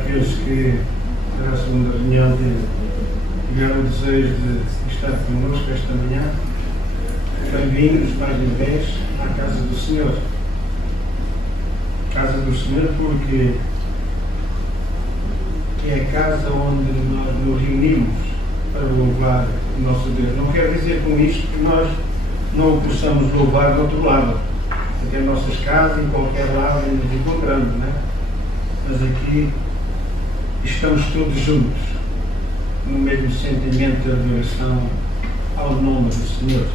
àqueles que, na segunda reunião, tiveram o desejo de estar connosco esta manhã. Bem-vindos mais uma vez à Casa do Senhor. Casa do Senhor porque é a casa onde nós nos reunimos para louvar o nosso Deus. Não quer dizer com isto que nós não o possamos louvar do outro lado, porque em nossas casas, em qualquer lado, nos encontramos, não é? Mas aqui estamos todos juntos, no mesmo sentimento de adoração ao nome do Senhor.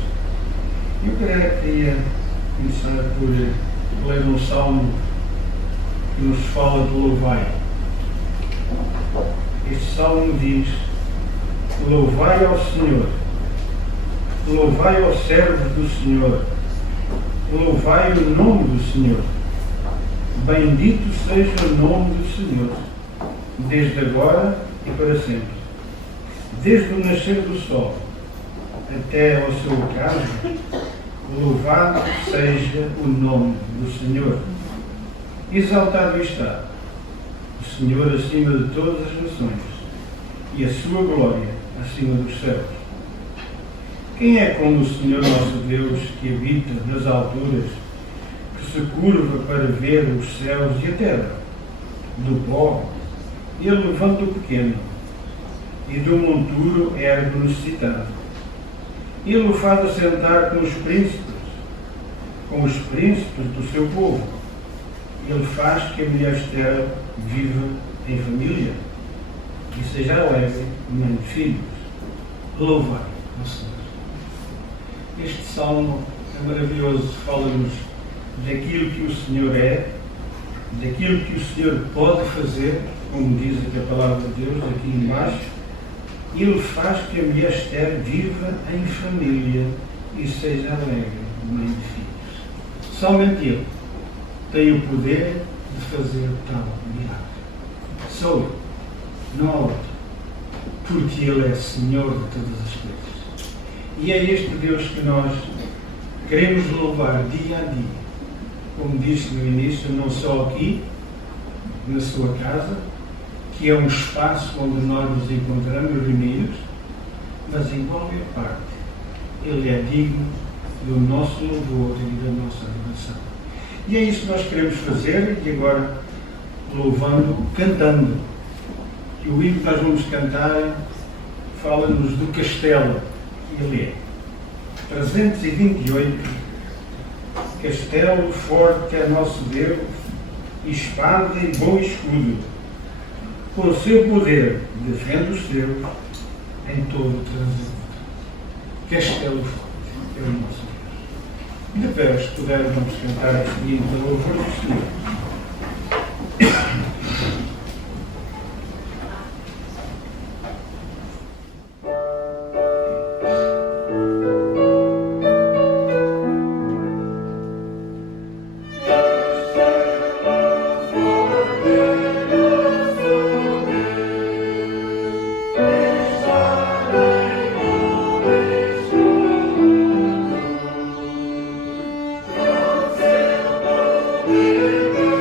Eu queria começar por ler um salmo que nos fala de louvai. Este salmo diz: louvai ao Senhor, louvai aos servos do Senhor, louvai o nome do Senhor. Bendito seja o nome do Senhor, desde agora e para sempre. Desde o nascer do sol até ao seu ocaso, louvado seja o nome do Senhor. Exaltado está o Senhor acima de todas as nações, e a sua glória acima dos céus. Quem é como o Senhor nosso Deus, que habita nas alturas, que se curva para ver os céus e a terra? Do pó ele levanta o pequeno, e do monturo ergue o necessitado. Ele o faz assentar com os príncipes do seu povo. Ele faz que a mulher estéril viva em família e seja alegre, mãe de filhos. Louvai ao Senhor. Este salmo é maravilhoso, fala-nos daquilo que o Senhor é, daquilo que o Senhor pode fazer, como diz aqui a palavra de Deus, aqui embaixo. Ele faz que a mulher estéril viva em família e seja alegre, mãe de filhos. Somente Ele tem o poder de fazer tal milagre. Só Ele, não há outro. Porque Ele é Senhor de todas as coisas. E é este Deus que nós queremos louvar dia a dia. Como disse no início, não só aqui, na sua casa, que é um espaço onde nós nos encontramos reunidos, mas em qualquer parte Ele é digno do nosso louvor e da nossa adoração. E é isso que nós queremos fazer, e agora louvando, cantando. E o hino que nós vamos cantar fala-nos do castelo que Ele é. 328, castelo forte é nosso Deus, espada e bom escudo. Com o seu poder defende os seus em todo o trânsito. Castelo forte é o nosso Deus. De pé, se pudermos, vamos cantar este hino do louvor do Senhor. Thank you.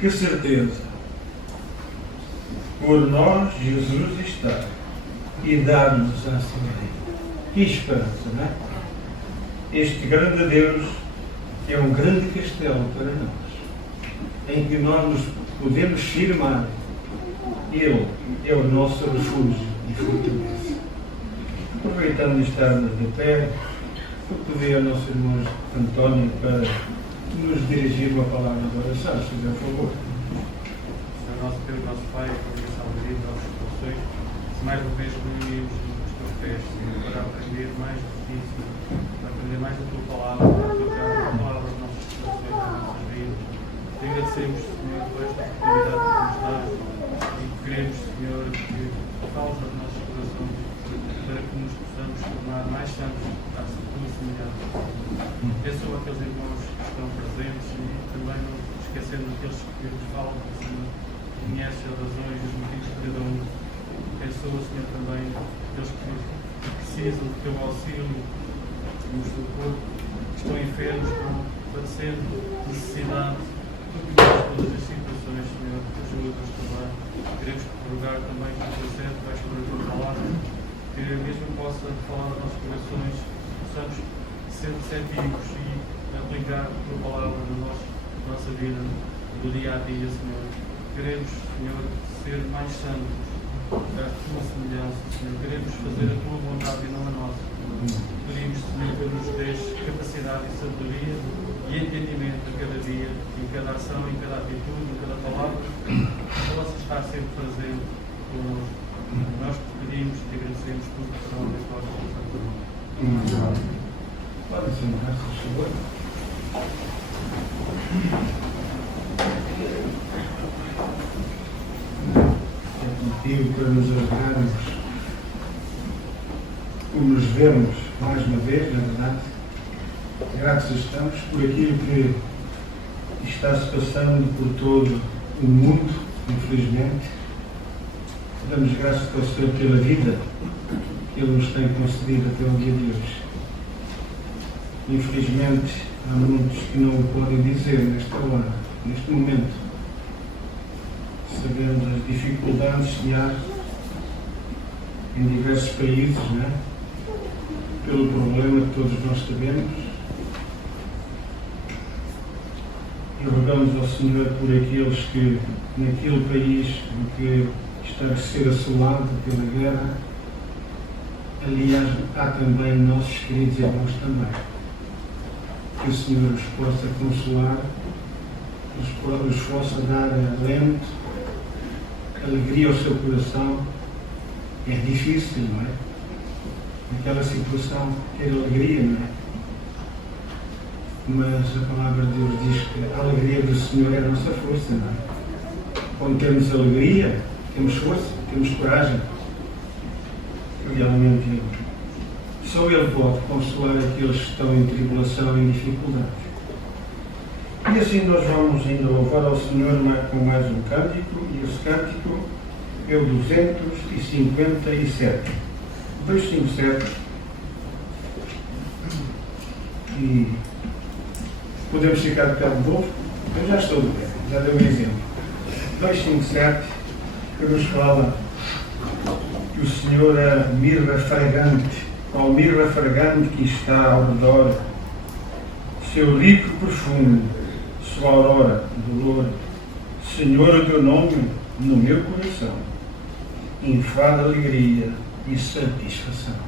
Que certeza! Por nós, Jesus está e dá-nos a sua vida. Que esperança, não é? Este grande Deus é um grande castelo para nós, em que nós nos podemos firmar. Ele é o nosso refúgio e fortaleza. Aproveitando de estarmos de pé, vou pedir ao nosso irmão António para nos dirigir uma palavra de oração, se fizer favor. Senhor nosso Deus, nosso Pai, a congregação da vida, nossos corações, se mais uma vez reunimos nos teus pés, Senhor, para aprender mais de ti, Senhor, para aprender mais da tua palavra, para tocar a palavra dos nossos corações, das nossas vidas. Te agradecemos, Senhor, por esta oportunidade que nos dás e que queremos, Senhor, que fales aos nossos corações para que nos possamos tornar mais santos à tua semelhança. Abençoa aqueles irmãos que estão presentes e também não esquecendo aqueles que nos falam, Senhor, conhece as razões e os motivos de cada um. Abençoa, Senhor, também aqueles que precisam do teu auxílio, no seu corpo, que estão enfermos, estão padecendo necessidade. Tu conheces todas as situações, Senhor, ajuda-nos também. Queremos rogar também que o teu servo vais por a tua palavra, que mesmo possa falar aos nossos corações, possamos ser receptivos e aplicar a tua palavra na nossa vida, do dia a dia, Senhor. Queremos, Senhor, ser mais santos à tua semelhança, Senhor. Queremos fazer a tua vontade e não a nossa. Pedimos, Senhor, que nos dês capacidade e sabedoria e entendimento a cada dia, em cada ação, em cada atitude, em cada palavra, que possa estar sempre presente connosco. Nós te pedimos e te agradecemos tudo para o nome de Deus. Pode sentar, por favor. É contigo para nos ajudarmos, por nos vermos mais uma vez, na verdade. Gratos estamos por aquilo que está-se passando por todo o mundo, infelizmente. Damos graças ao Senhor pela vida que Ele nos tem concedido até o dia de hoje. Infelizmente, há muitos que não o podem dizer nesta hora, neste momento. Sabemos as dificuldades que há em diversos países, não é? Pelo problema que todos nós sabemos. E rogamos ao Senhor por aqueles que, naquele país que está a ser assolado pela guerra, aliás, há também nossos queridos irmãos também. Que o Senhor os possa consolar, os possa dar alento, alegria ao seu coração. É difícil, não é? Naquela situação, ter alegria, não é? Mas a palavra de Deus diz que a alegria do Senhor é a nossa força, não é? Quando temos alegria, temos força, temos coragem. Realmente, só Ele pode consolar aqueles que estão em tribulação e em dificuldade. E assim nós vamos ainda louvar ao Senhor com mais um cântico, e esse cântico é o 257. 257. E podemos ficar de pé de novo? Eu já estou de pé, já dei um exemplo. 257, que nos fala que o Senhor é mirra fragante, qual mirra fragante que está ao redor, seu rico perfume, sua aurora de louro. Senhor, o teu nome no meu coração, infada alegria e satisfação.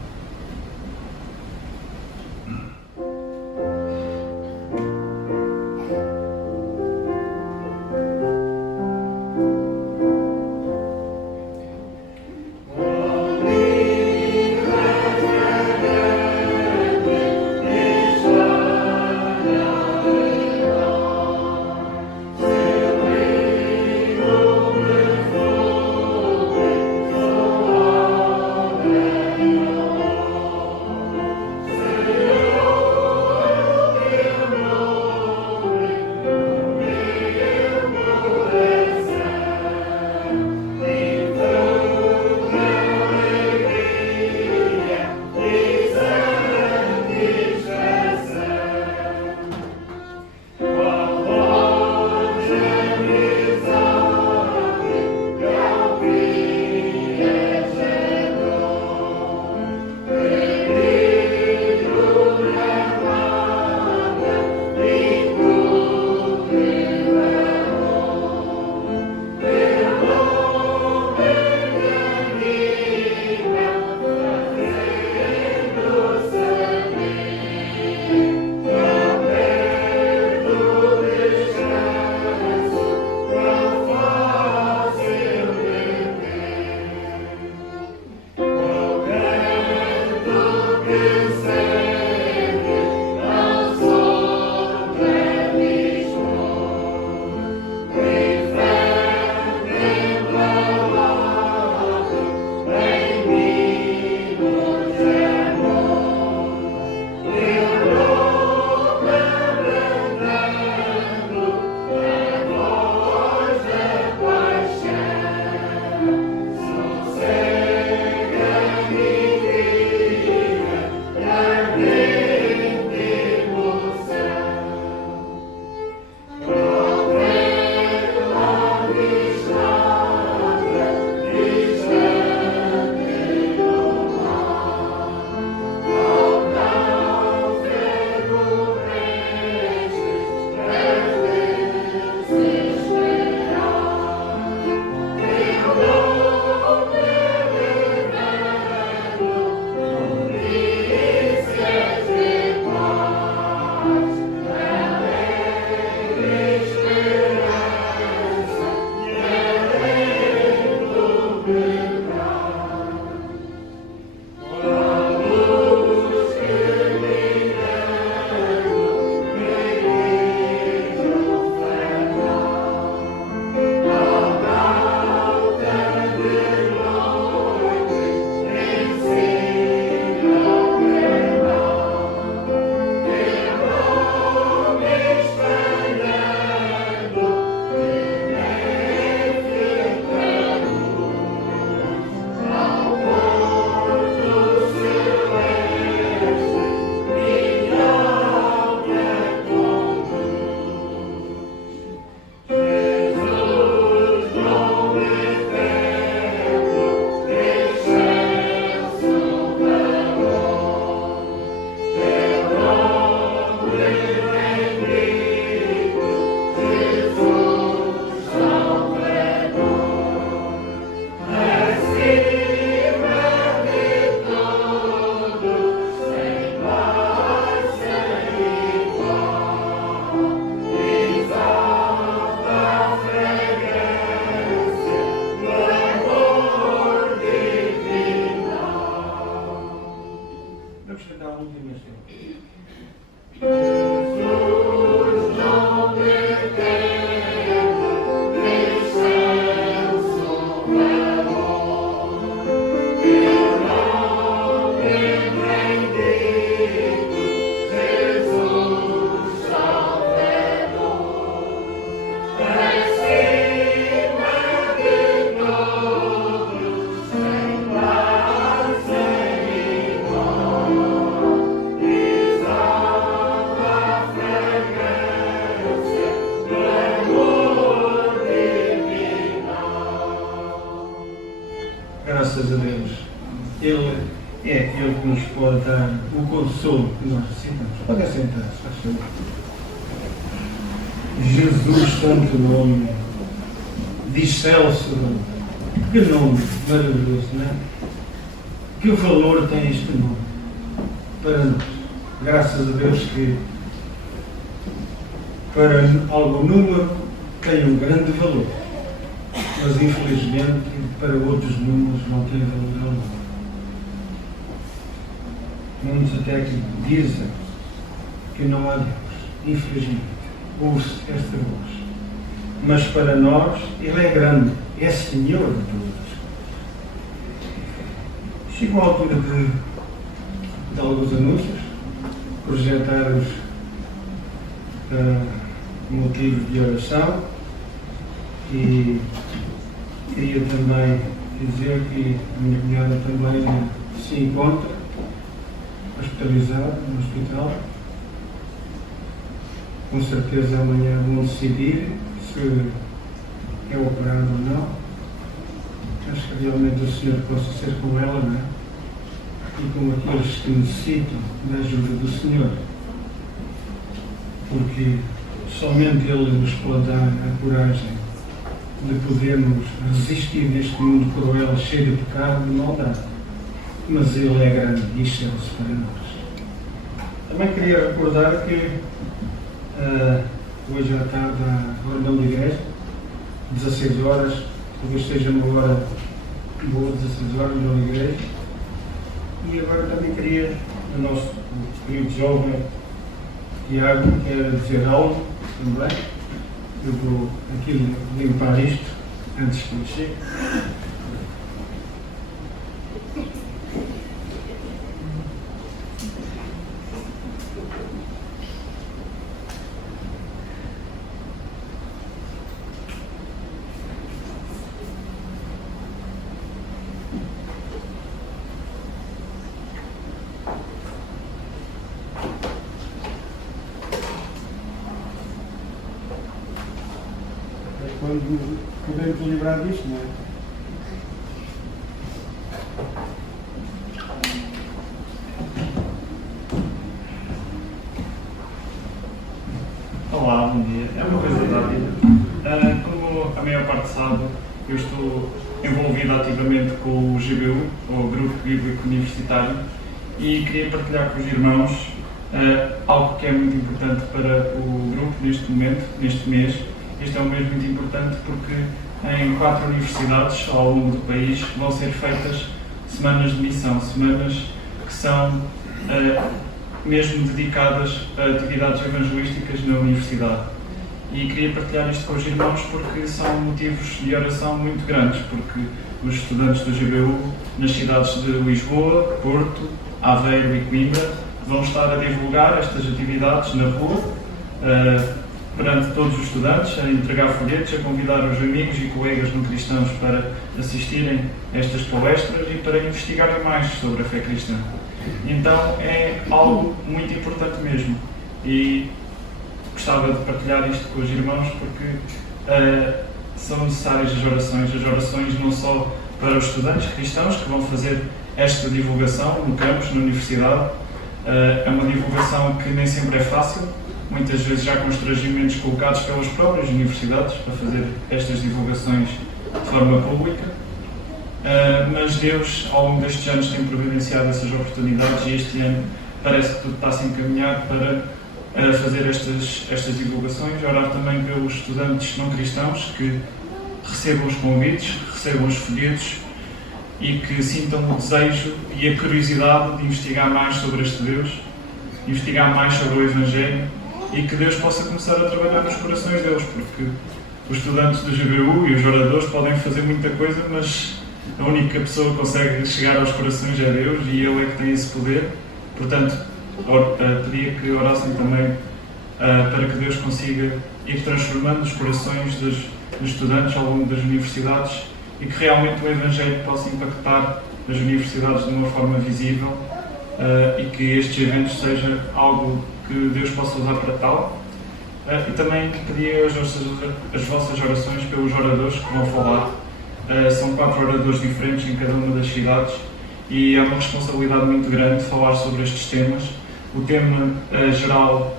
pode dar o consolo que nós necessitamos. Pode sentar-se, faz favor. Jesus, santo nome, de excelso nome. Que nome maravilhoso, não é? Que valor tem este nome para nós? Graças a Deus que para algum número tem um grande valor, mas infelizmente para outros números não tem valor algum. Muitos até que dizem que não há Deus, infelizmente, ouve-se esta voz. Mas para nós Ele é grande, é Senhor de todas as coisas. Chegou a altura de alguns anúncios, projetar os motivos de oração, e queria também dizer que a minha cunhada também se encontra hospitalizada no hospital. Com certeza amanhã vão decidir se é operado ou não. Acho que realmente o Senhor possa ser com ela, não é? E com aqueles que necessitam da ajuda do Senhor. Porque somente Ele nos pode dar a coragem de podermos resistir neste mundo cruel, cheio de pecado e maldade. Mas Ele é grande e excelso para nós. Também queria recordar que hoje à tarde há reunião de igreja, 16 horas, talvez seja uma hora boa, 16 horas na igreja. E agora também queria, o nosso querido jovem Tiago, quer dizer algo também. Eu vou aqui limpar isto antes que eu chegue. Quando podemos livrar disto, não é? Olá, bom dia. É uma coisa rápida. Como a maior parte sabe, eu estou envolvido ativamente com o GBU, o Grupo Bíblico Universitário, e queria partilhar com os irmãos algo que é muito importante para o grupo neste momento, neste mês. Este é um mês muito importante porque em 4 universidades ao longo do país vão ser feitas semanas de missão, semanas que são mesmo dedicadas a atividades evangelísticas na universidade. E queria partilhar isto com os irmãos porque são motivos de oração muito grandes, porque os estudantes do GBU nas cidades de Lisboa, Porto, Aveiro e Coimbra vão estar a divulgar estas atividades na rua, perante todos os estudantes, a entregar folhetos, a convidar os amigos e colegas não cristãos para assistirem a estas palestras e para investigarem mais sobre a fé cristã. Então é algo muito importante mesmo e gostava de partilhar isto com os irmãos porque são necessárias as orações não só para os estudantes cristãos que vão fazer esta divulgação no campus, na universidade. É uma divulgação que nem sempre é fácil, muitas vezes já com constrangimentos colocados pelas próprias universidades para fazer estas divulgações de forma pública, mas Deus ao longo destes anos tem providenciado essas oportunidades e este ano parece que tudo está a se encaminhar para fazer estas divulgações, orar também pelos estudantes não cristãos que recebam os convites, recebam os folhetos e que sintam o desejo e a curiosidade de investigar mais sobre este Deus, investigar mais sobre o Evangelho e que Deus possa começar a trabalhar nos corações deles, porque os estudantes do GBU e os oradores podem fazer muita coisa, mas a única pessoa que consegue chegar aos corações é Deus e Ele é que tem esse poder. Portanto, pedia que orassem também para que Deus consiga ir transformando os corações dos estudantes ao longo das universidades e que realmente o Evangelho possa impactar as universidades de uma forma visível e que estes eventos sejam algo que Deus possa usar para tal. E também pedia as vossas orações pelos oradores que vão falar. São 4 oradores diferentes em cada uma das cidades e é uma responsabilidade muito grande falar sobre estes temas. O tema geral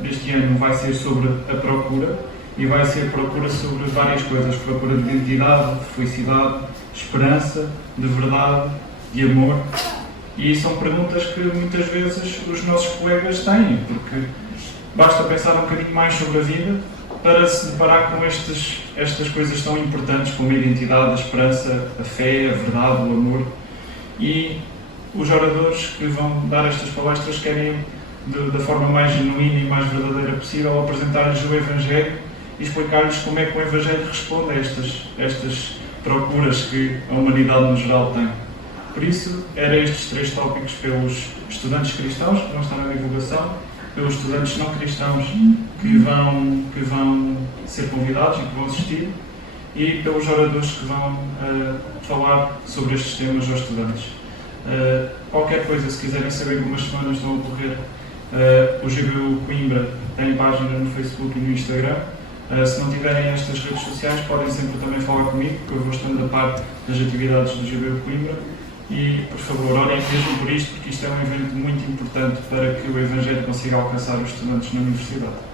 deste ano vai ser sobre a procura, e vai ser procura sobre várias coisas: procura de identidade, de felicidade, de esperança, de verdade, de amor. E são perguntas que muitas vezes os nossos colegas têm, porque basta pensar um bocadinho mais sobre a vida para se deparar com estas coisas tão importantes como a identidade, a esperança, a fé, a verdade, o amor. E os oradores que vão dar estas palestras querem, da forma mais genuína e mais verdadeira possível, apresentar-lhes o Evangelho e explicar-lhes como é que o Evangelho responde a estas procuras que a humanidade no geral tem. Por isso, eram estes 3 tópicos pelos estudantes cristãos que vão estar na divulgação, pelos estudantes não cristãos que vão ser convidados e que vão assistir, e pelos oradores que vão falar sobre estes temas aos estudantes. Qualquer coisa, se quiserem saber como as semanas vão ocorrer, o GBU Coimbra tem página no Facebook e no Instagram. Se não tiverem estas redes sociais, podem sempre também falar comigo, porque eu vou estando a par das atividades do GBU Coimbra. E, por favor, orem mesmo por isto, porque isto é um evento muito importante para que o Evangelho consiga alcançar os estudantes na universidade.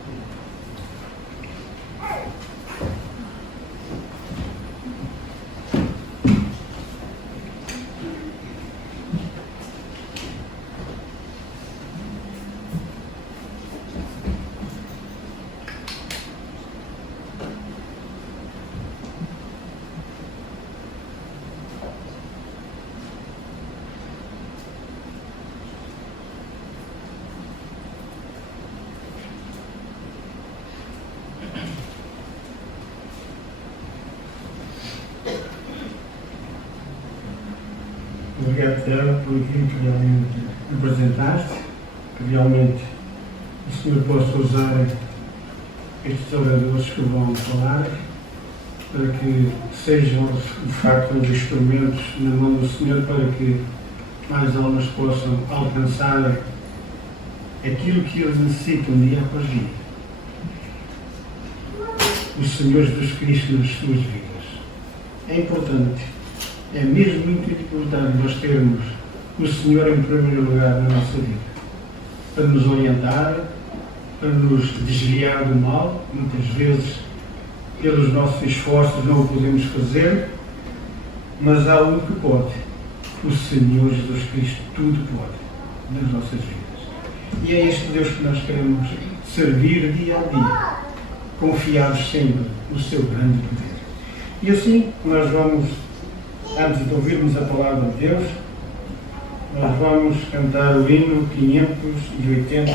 Obrigado, Tiago, por aquilo que realmente apresentaste, que realmente o Senhor possa usar estes oradores que vão falar para que sejam, de facto, os instrumentos na mão do Senhor para que mais almas possam alcançar aquilo que eles necessitam dia após dia. O Senhor Jesus Cristo nas suas vidas. É importante. É mesmo muito importante nós termos o Senhor em primeiro lugar na nossa vida, para nos orientar, para nos desviar do mal. Muitas vezes, pelos nossos esforços, não o podemos fazer, mas há um que pode. O Senhor Jesus Cristo tudo pode nas nossas vidas. E é este Deus que nós queremos servir dia a dia, confiados sempre no seu grande poder. E assim, nós vamos, antes de ouvirmos a palavra de Deus, nós vamos cantar o hino 580,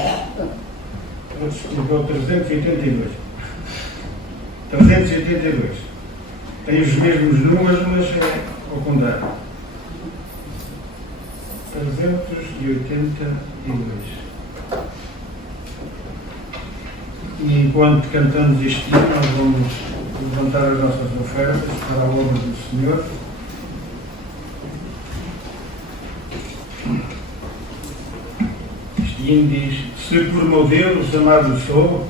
desculpa, 382. 382. Tem os mesmos números, mas é ao contrário. 382. E enquanto cantamos este hino, nós vamos levantar as nossas ofertas para a obra do Senhor. Este hino diz: se por meu Deus amado sou,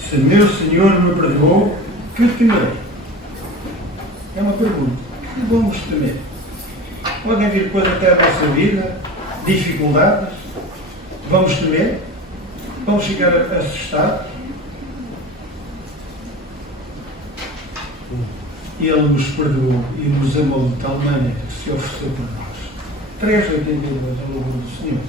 se meu Senhor me perdoou, que temerei? É uma pergunta. Que vamos temer? Podem vir depois até a nossa vida dificuldades. Vamos temer? Vamos ficar assustados? Ele nos perdoou e nos amou de tal maneira que se ofereceu por nós. 382 ao louvor do Senhor.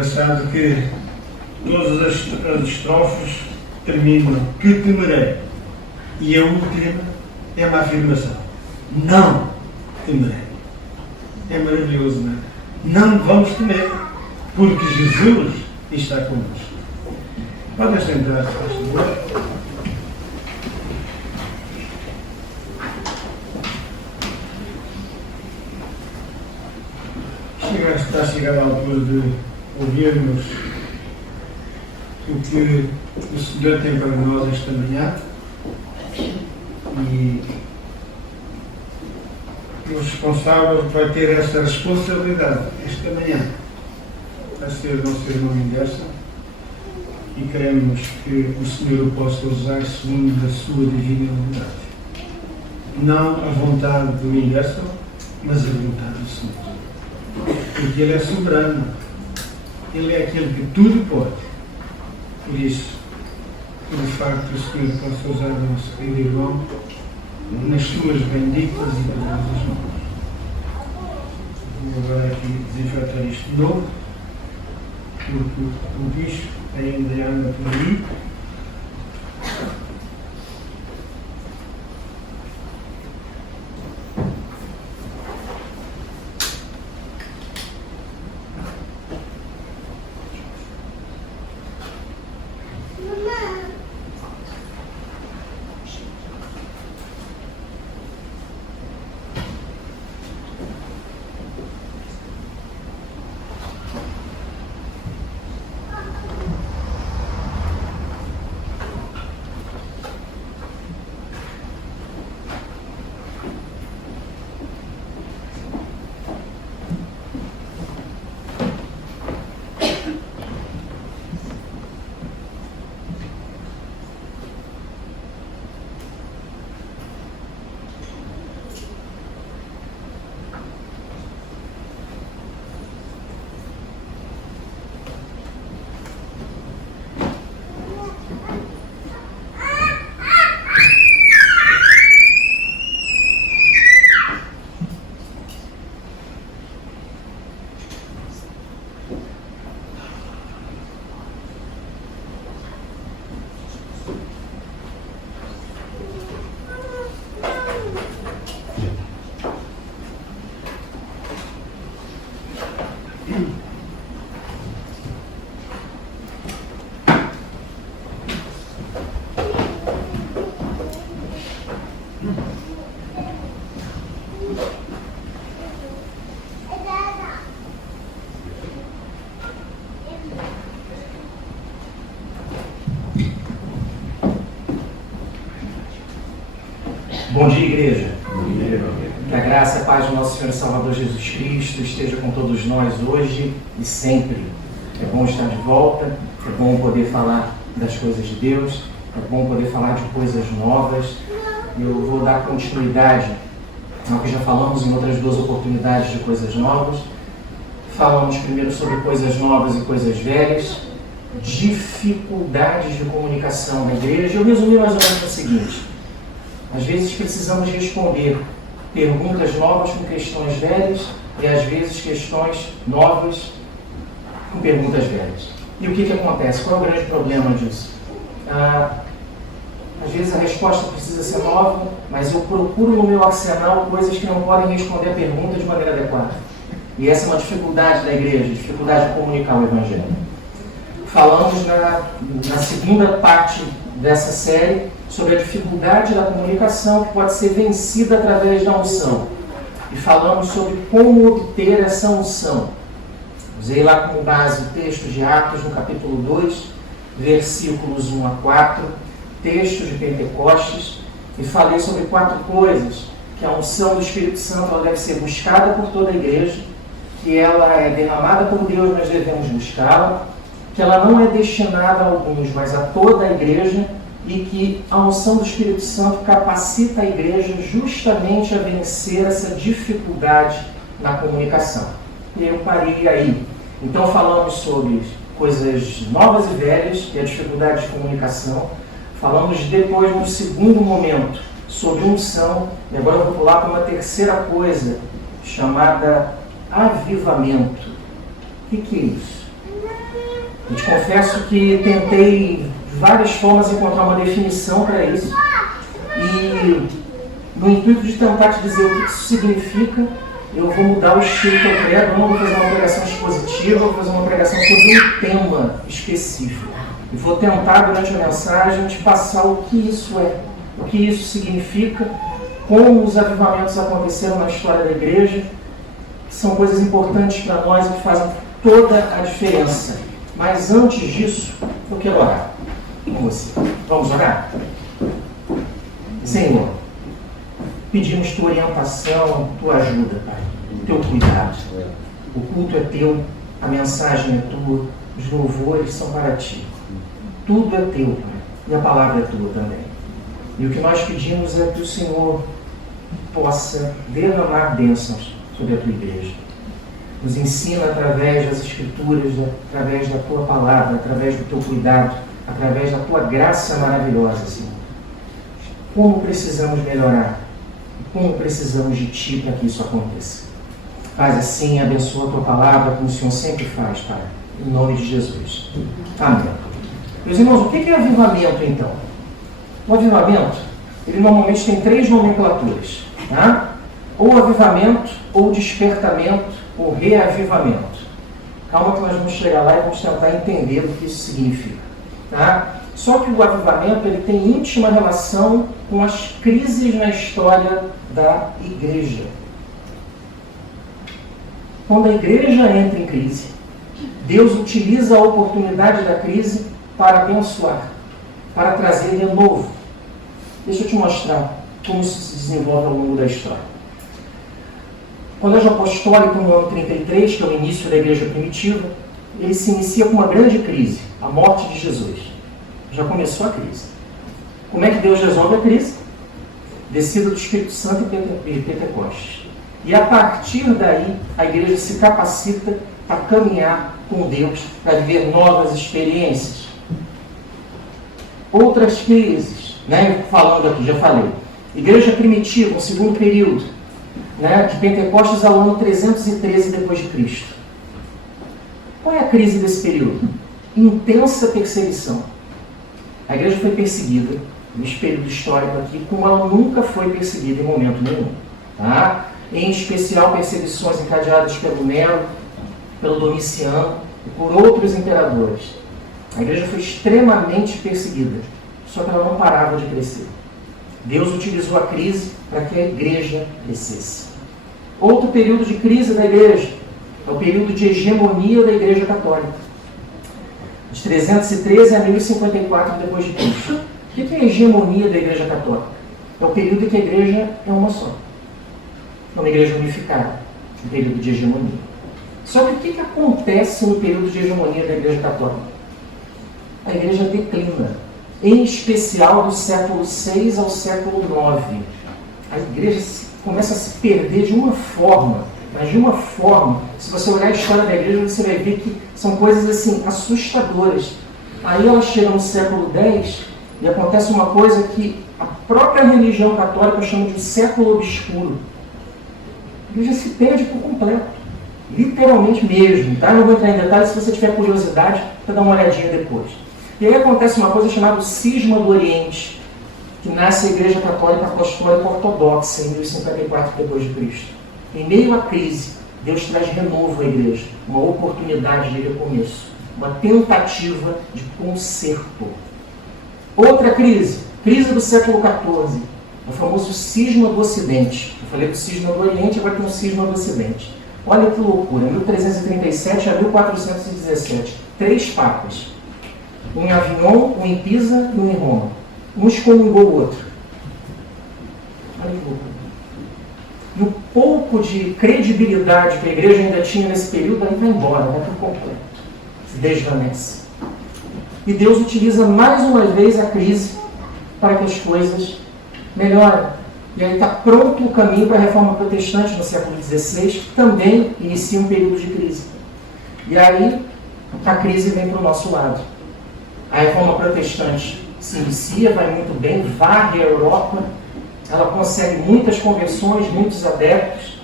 engraçado que todas as estrofes terminam que temerei. E a última é uma afirmação. Não temerei. É maravilhoso, não é? Não vamos temer, porque Jesus está connosco. Podem sentar, se faz favor. Está chegada a altura de ouvirmos o que o Senhor tem para nós esta manhã e o responsável vai ter esta responsabilidade esta manhã vai ser o nosso irmão Ingerson e queremos que o Senhor o possa usar segundo a sua divina vontade. Não a vontade do Ingerson, mas a vontade do Senhor. Porque Ele é soberano. Ele é aquele que tudo pode. Por isso, pelo facto do Senhor possa usar o nosso querido irmão nas suas benditas e poderosas mãos. Vou agora aqui desinfetar isto de novo, porque o bicho ainda anda por aí. Bom dia, igreja. Que a graça e a paz do nosso Senhor e Salvador Jesus Cristo esteja com todos nós hoje e sempre. É bom estar de volta, é bom poder falar das coisas de Deus, é bom poder falar de coisas novas. Eu vou dar continuidade ao que já falamos em outras duas oportunidades de coisas novas. Falamos primeiro sobre coisas novas e coisas velhas, dificuldades de comunicação na igreja. Eu resumi mais ou menos o seguinte: às vezes precisamos responder perguntas novas com questões velhas e às vezes questões novas com perguntas velhas. E o que acontece? Qual é o grande problema disso? Às vezes a resposta precisa ser nova, mas eu procuro no meu arsenal coisas que não podem responder a pergunta de maneira adequada. E essa é uma dificuldade da igreja, dificuldade de comunicar o Evangelho. Falamos na segunda parte dessa série sobre a dificuldade da comunicação que pode ser vencida através da unção. E falamos sobre como obter essa unção. Usei lá como base o texto de Atos, no capítulo 2, versículos 1 a 4, texto de Pentecostes, e falei sobre 4 coisas: que a unção do Espírito Santo ela deve ser buscada por toda a igreja, que ela é derramada por Deus, nós devemos buscá-la, que ela não é destinada a alguns, mas a toda a igreja, e que a unção do Espírito Santo capacita a igreja justamente a vencer essa dificuldade na comunicação. E eu parei aí. Então falamos sobre coisas novas e velhas, que é a dificuldade de comunicação. Falamos depois, no segundo momento, sobre unção. E agora eu vou pular para uma terceira coisa, chamada avivamento. O que é isso? Eu te confesso que tentei de várias formas encontrar uma definição para isso. E no intuito de tentar te dizer o que isso significa, eu vou mudar o estilo que eu prego. Eu não vou fazer uma pregação expositiva, eu vou fazer uma pregação sobre um tema específico. E vou tentar, durante a mensagem, te passar o que isso é, o que isso significa, como os avivamentos aconteceram na história da igreja, que são coisas importantes para nós e que fazem toda a diferença. Mas antes disso, eu quero orar com você. Vamos orar? Senhor, pedimos tua orientação, tua ajuda, Pai, teu cuidado. O culto é teu, a mensagem é tua, os louvores são para ti. Tudo é teu, Pai, e a palavra é tua também. E o que nós pedimos é que o Senhor possa derramar bênçãos sobre a tua igreja. Nos ensina através das Escrituras, através da tua palavra, através do teu cuidado, através da tua graça maravilhosa, Senhor. Como precisamos melhorar, como precisamos de ti para que isso aconteça. Faz assim, abençoa a tua palavra, como o Senhor sempre faz, Pai. Em nome de Jesus. Amém. Meus irmãos, o que é avivamento, então? O avivamento, ele normalmente tem 3 nomenclaturas, tá? Ou avivamento, ou despertamento, ou reavivamento. Calma que nós vamos chegar lá e vamos tentar entender o que isso significa, tá? Só que o avivamento, ele tem íntima relação com as crises na história da igreja. Quando a igreja entra em crise, Deus utiliza a oportunidade da crise para abençoar, para trazer renovo. Deixa eu te mostrar como isso se desenvolve ao longo da história. O colégio apostólico no ano 33, que é o início da igreja primitiva, ele se inicia com uma grande crise, a morte de Jesus. Já começou a crise. Como é que Deus resolve a crise? Descida do Espírito Santo e Pentecostes. E a partir daí, a igreja se capacita para caminhar com Deus, para viver novas experiências. Outras crises, né? Falando aqui, já falei. Igreja primitiva, um segundo período, né? De Pentecostes ao ano 313 depois de Cristo. Qual é a crise desse período? Intensa perseguição. A igreja foi perseguida, nesse período histórico aqui, como ela nunca foi perseguida em momento nenhum. Tá? Em especial, perseguições encadeadas pelo Nero, pelo Domiciano e por outros imperadores. A igreja foi extremamente perseguida, só que ela não parava de crescer. Deus utilizou a crise para que a igreja crescesse. Outro período de crise da igreja é o período de hegemonia da igreja católica. De 313 a 1054 depois de Cristo. O que é a hegemonia da igreja católica? É o período em que a igreja é uma só. É uma igreja unificada, um período de hegemonia. Só que o que acontece no período de hegemonia da igreja católica? A igreja declina, em especial do século VI ao século IX. A igreja começa a se perder de uma forma, mas de uma forma, se você olhar a história da igreja, você vai ver que são coisas assim, assustadoras. Aí ela chega no século X e acontece uma coisa que a própria religião católica chama de século obscuro. A igreja se perde por completo, literalmente mesmo, tá? Não vou entrar em detalhes, se você tiver curiosidade, para dar uma olhadinha depois. E aí acontece uma coisa chamada Cisma do Oriente, que nasce a Igreja Católica Apostólica Ortodoxa em 1054 depois de Cristo. Em meio à crise, Deus traz renovo à igreja, uma oportunidade de recomeço, uma tentativa de conserto. Outra crise, crise do século XIV, o famoso cisma do Ocidente. Eu falei do cisma do Oriente, agora tem um cisma do Ocidente. Olha que loucura, 1337 a 1417, 3 papas. Um em Avignon, um em Pisa e um em Roma. Um excomungou o outro. Olha que loucura. E o pouco de credibilidade que a igreja ainda tinha nesse período, aí vai embora, vai por completo. Se desvanece. E Deus utiliza mais uma vez a crise para que as coisas melhorem. E aí está pronto o caminho para a reforma protestante no século XVI, que também inicia um período de crise. E aí a crise vem para o nosso lado. A reforma protestante se inicia, vai muito bem, varre a Europa, ela consegue muitas conversões, muitos adeptos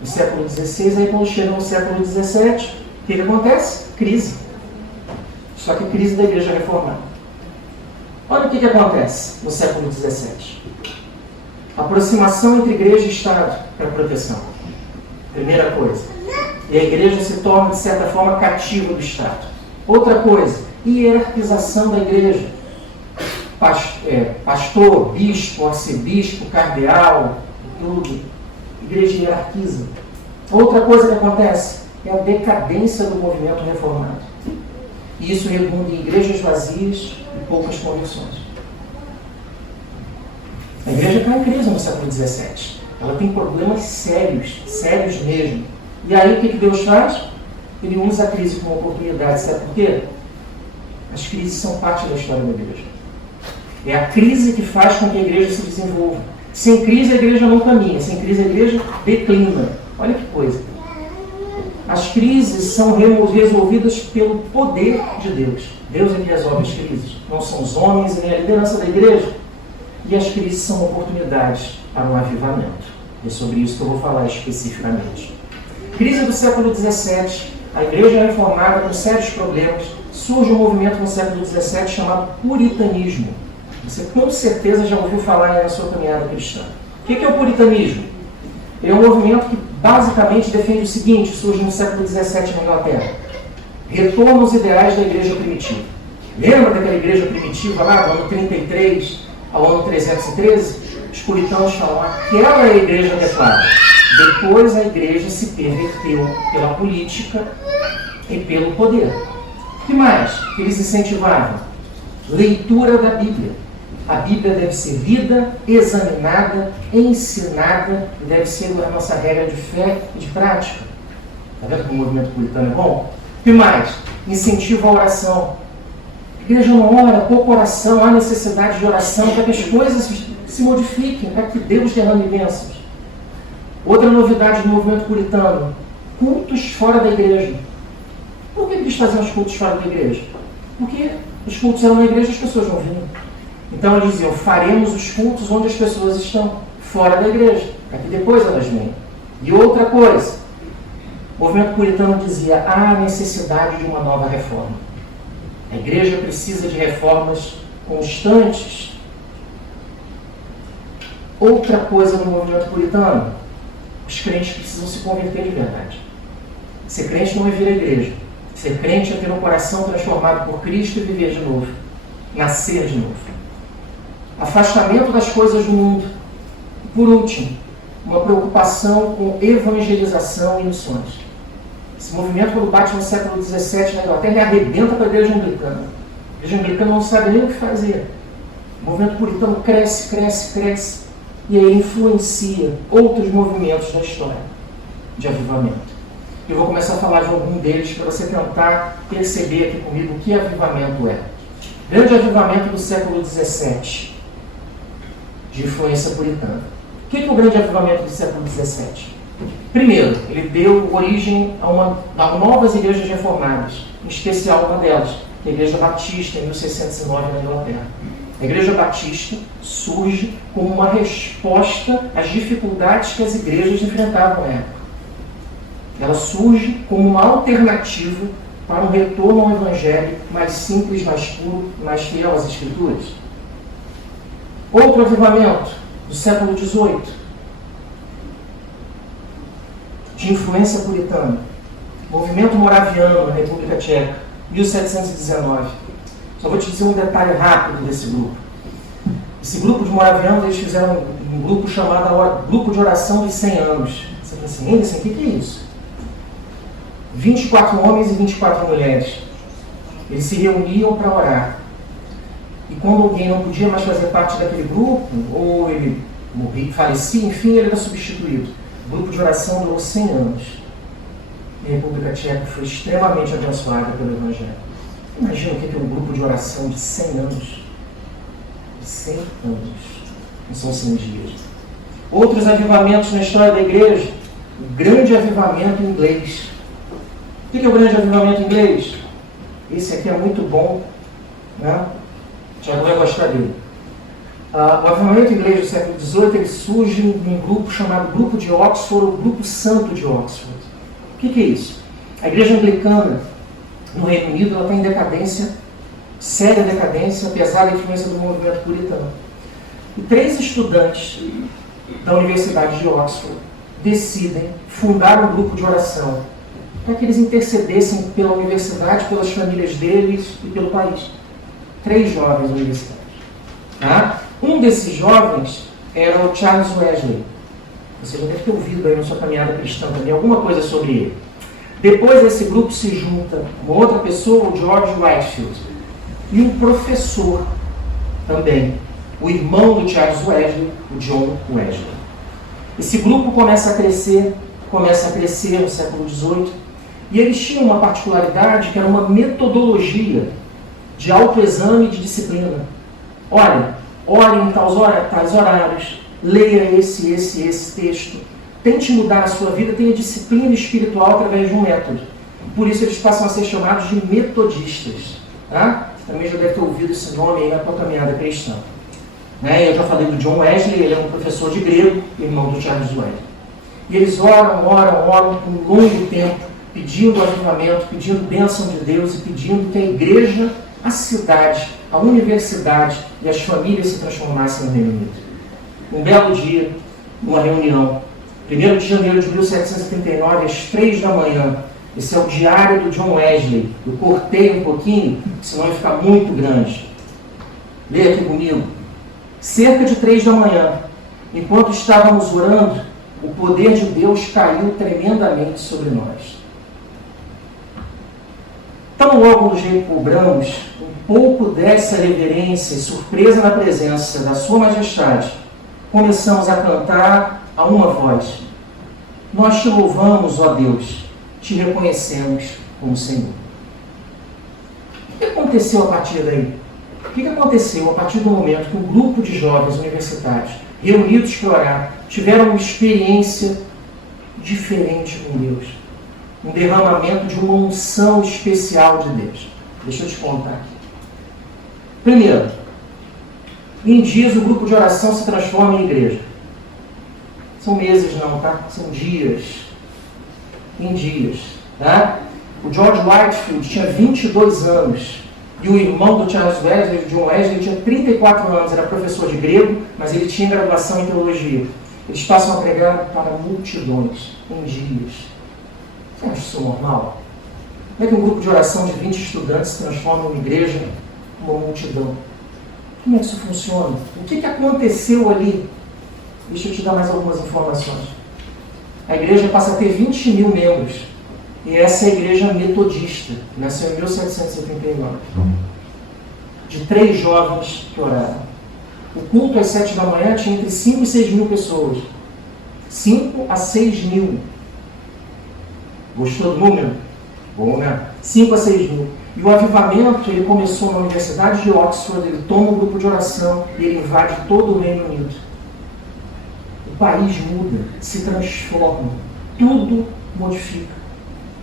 no século XVI. Aí quando chega no século XVII, o que acontece? Crise. Só que crise da igreja reformada. Olha o que acontece no século XVII. Aproximação entre igreja e Estado para proteção. Primeira coisa. E a igreja se torna, de certa forma, cativa do Estado. Outra coisa, hierarquização da igreja. Pastor, bispo, arcebispo, cardeal, tudo. Igreja hierarquiza. Outra coisa que acontece é a decadência do movimento reformado. E isso redunda em igrejas vazias e poucas conversões. A igreja está em crise no século XVII. Ela tem problemas sérios, sérios mesmo. E aí o que Deus faz? Ele usa a crise como oportunidade. Sabe por quê? As crises são parte da história da igreja. É a crise que faz com que a igreja se desenvolva. Sem crise a igreja não caminha, sem crise a igreja declina. Olha que coisa. As crises são resolvidas pelo poder de Deus. Deus é que resolve as crises. Não são os homens e nem a liderança da igreja. E as crises são oportunidades para um avivamento. É sobre isso que eu vou falar especificamente. Crise do século XVII. A igreja reformada com sérios problemas. Surge um movimento no século XVII chamado puritanismo. Você com certeza já ouviu falar na sua caminhada cristã. O que é o puritanismo? É um movimento que basicamente defende o seguinte, surge no século XVII na Inglaterra. Retorno aos ideais da igreja primitiva. Lembra daquela igreja primitiva lá, do ano 33 ao ano 313? Os puritanos falam, aquela é a igreja adequada. Depois a igreja se perverteu pela política e pelo poder. O que mais que eles incentivavam? Leitura da Bíblia. A Bíblia deve ser lida, examinada, ensinada, e deve ser a nossa regra de fé e de prática. Está vendo que o movimento puritano é bom? O que mais? Incentiva a oração. A igreja não ora, pouca oração, há necessidade de oração para que as coisas se modifiquem, para que Deus derrame bênçãos. Outra novidade do movimento puritano, cultos fora da igreja. Por que eles faziam os cultos fora da igreja? Porque os cultos eram na igreja e as pessoas não vinham. Então eles diziam, faremos os cultos onde as pessoas estão, fora da igreja, para que depois elas venham. E outra coisa, o movimento puritano dizia, há necessidade de uma nova reforma. A igreja precisa de reformas constantes. Outra coisa no movimento puritano, os crentes precisam se converter de verdade. Ser crente não é vir à igreja. Ser crente é ter um coração transformado por Cristo e viver de novo. Nascer de novo. Afastamento das coisas do mundo. E por último, uma preocupação com evangelização e missões. Esse movimento, quando bate no século XVII na Inglaterra, ele arrebenta para a igreja anglicana. A igreja anglicana não sabe nem o que fazer. O movimento puritano cresce, cresce, cresce. E aí influencia outros movimentos da história de avivamento. Eu vou começar a falar de algum deles para você tentar perceber aqui comigo o que avivamento é. Grande avivamento do século XVII, de influência puritana. O que é o grande avivamento do século XVII? Primeiro, ele deu origem a novas igrejas reformadas, em especial uma delas, que é a Igreja Batista, em 1609, na Inglaterra. A Igreja Batista surge como uma resposta às dificuldades que as igrejas enfrentavam na época. Ela surge como uma alternativa para um retorno ao Evangelho mais simples, mais puro, mais fiel às Escrituras. Outro avivamento do século XVIII, de influência puritana, movimento moraviano na República Tcheca, 1719. Só vou te dizer um detalhe rápido desse grupo. Esse grupo de moravianos, eles fizeram um grupo chamado Grupo de Oração dos 100 Anos. Você pensa assim, Anderson, o que é isso? 24 homens e 24 mulheres. Eles se reuniam para orar. E quando alguém não podia mais fazer parte daquele grupo, ou ele morria, falecia, enfim, ele era substituído. O grupo de oração durou 100 anos. E a República Tcheca foi extremamente abençoada pelo Evangelho. Imagina o que é um grupo de oração de 100 anos. De 100 anos. Não são 100 dias. Outros avivamentos na história da igreja. O grande avivamento inglês. O que é o grande avivamento inglês? Esse aqui é muito bom, né? Tiago vai gostar dele. O avivamento inglês do século XVIII, ele surge num grupo chamado Grupo de Oxford, ou Grupo Santo de Oxford. O que é isso? A igreja anglicana, no Reino Unido, ela está em decadência, séria decadência, apesar da influência do movimento puritano. E 3 estudantes da Universidade de Oxford decidem fundar um grupo de oração para que eles intercedessem pela universidade, pelas famílias deles e pelo país. 3 jovens universitários. Tá? Um desses jovens era o Charles Wesley. Você já deve ter ouvido aí na sua caminhada cristã também alguma coisa sobre ele. Depois desse grupo se junta uma outra pessoa, o George Whitefield, e um professor também, o irmão do Charles Wesley, o John Wesley. Esse grupo começa a crescer no século XVIII, e eles tinham uma particularidade que era uma metodologia de autoexame e de disciplina. Olha, ore em tais horários, leia esse texto, tente mudar a sua vida, tenha disciplina espiritual através de um método. Por isso eles passam a ser chamados de metodistas. Tá? Você também já deve ter ouvido esse nome aí na tua caminhada cristã. Eu já falei do John Wesley, ele é um professor de grego, irmão do Charles Wesley. E eles oram por um longo tempo, pedindo avivamento, pedindo bênção de Deus e pedindo que a igreja, a cidade, a universidade e as famílias se transformassem no Reino Unido. Um belo dia, numa reunião, 1º de janeiro de 1739, às 3 da manhã, esse é o diário do John Wesley. Eu cortei um pouquinho, senão vai ficar muito grande. Leia aqui comigo. Cerca de 3 da manhã, enquanto estávamos orando, o poder de Deus caiu tremendamente sobre nós. Tão logo nos recobramos, um pouco dessa reverência e surpresa na presença da Sua Majestade, começamos a cantar a uma voz. Nós te louvamos, ó Deus, te reconhecemos como Senhor. O que aconteceu a partir daí? O que aconteceu a partir do momento que um grupo de jovens universitários, reunidos para orar, tiveram uma experiência diferente com Deus? Um derramamento de uma unção especial de Deus. Deixa eu te contar aqui. Primeiro, em dias o grupo de oração se transforma em igreja. São meses não, tá? São dias. Em dias. Tá? O George Whitefield tinha 22 anos. E o irmão do Charles Wesley, o John Wesley, tinha 34 anos. Era professor de grego, mas ele tinha graduação em teologia. Eles passam a pregar para multidões em dias. Você acha isso normal? Como é que um grupo de oração de 20 estudantes se transforma em igreja, uma multidão? Como é que isso funciona? O que aconteceu ali? Deixa eu te dar mais algumas informações. A igreja passa a ter 20 mil membros. E essa é a igreja metodista, que nasceu em 1779. De 3 jovens que oraram. O culto às 7 da manhã tinha entre 5 e 6 mil pessoas. 5 a 6 mil. Gostou do número? Bom, né? 5 a 6 mil. E o avivamento, ele começou na Universidade de Oxford, ele toma um grupo de oração e ele invade todo o Reino Unido. O país muda, se transforma, tudo modifica.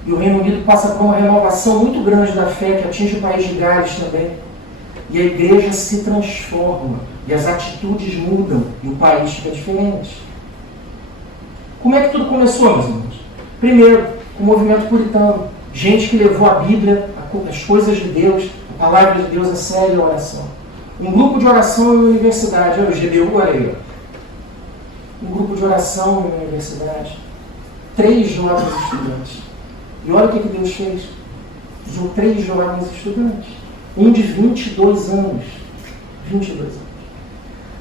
E o Reino Unido passa por uma renovação muito grande da fé, que atinge o país de Gales também. E a igreja se transforma, e as atitudes mudam, e o país fica diferente. Como é que tudo começou, meus irmãos? Primeiro, o movimento puritano. Gente que levou a Bíblia, as coisas de Deus, a palavra de Deus a sério, a oração. Um grupo de oração em uma universidade. Olha o GBU, olha aí. Um grupo de oração em uma universidade. 3 jovens estudantes. E olha o que Deus fez. Usou 3 jovens estudantes. Um de 22 anos. 22 anos.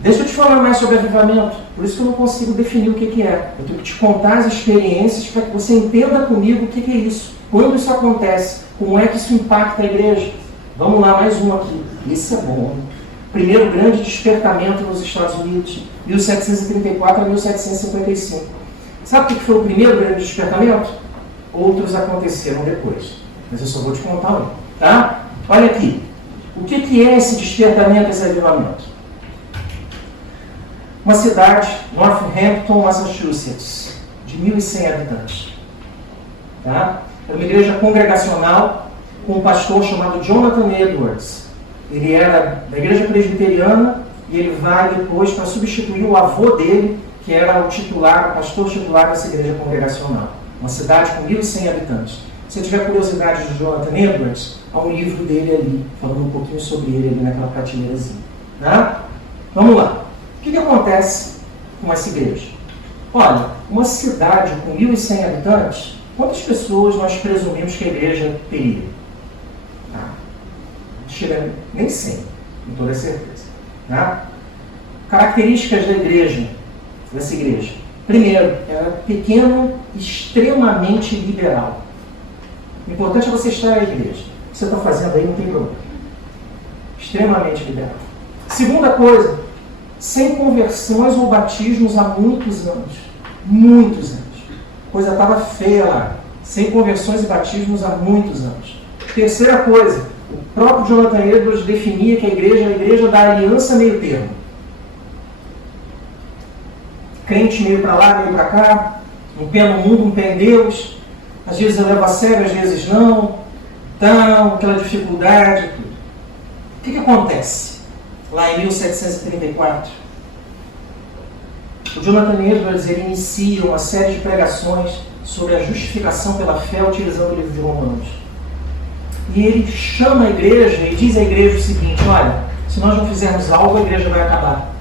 Deixa eu te falar mais sobre avivamento. Por isso que eu não consigo definir o que é. Eu tenho que te contar as experiências para que você entenda comigo o que é isso. Quando isso acontece, como é que isso impacta a igreja? Vamos lá, mais um aqui. Isso é bom. Primeiro grande despertamento nos Estados Unidos, 1734 a 1755. Sabe o que foi o primeiro grande despertamento? Outros aconteceram depois. Mas eu só vou te contar um. Tá? Olha aqui. O que é esse despertamento, esse avivamento? Uma cidade, Northampton, Massachusetts, de 1.100 habitantes. Tá? Era uma igreja congregacional com um pastor chamado Jonathan Edwards. Ele era da igreja presbiteriana e ele vai depois para substituir o avô dele, que era o titular, o pastor titular dessa igreja congregacional. Uma cidade com 1.100 habitantes. Se você tiver curiosidade do Jonathan Edwards, há um livro dele ali, falando um pouquinho sobre ele ali naquela prateleirazinha. Né? Vamos lá. O que acontece com essa igreja? Olha, uma cidade com 1.100 habitantes, quantas pessoas nós presumimos que a igreja teria? Chega nem 100, com toda certeza. Né? Características da igreja, dessa igreja. Primeiro, ela é pequena, extremamente liberal. O importante é você estar na igreja. O que você está fazendo aí não tem problema. Extremamente liberal. Segunda coisa, sem conversões ou batismos há muitos anos. Muitos anos. A coisa estava feia lá. Sem conversões e batismos há muitos anos. Terceira coisa, o próprio Jonathan Edwards definia que a igreja da aliança meio termo. Crente meio para lá, meio para cá, um pé no mundo, um pé em Deus. Às vezes eu levo a sério, às vezes não. Então, aquela dificuldade, tudo. O que acontece? Lá em 1734, o Jonathan Edwards ele inicia uma série de pregações sobre a justificação pela fé utilizando o livro de Romanos. E ele chama a igreja e diz à igreja o seguinte: olha, se nós não fizermos algo, a igreja vai acabar.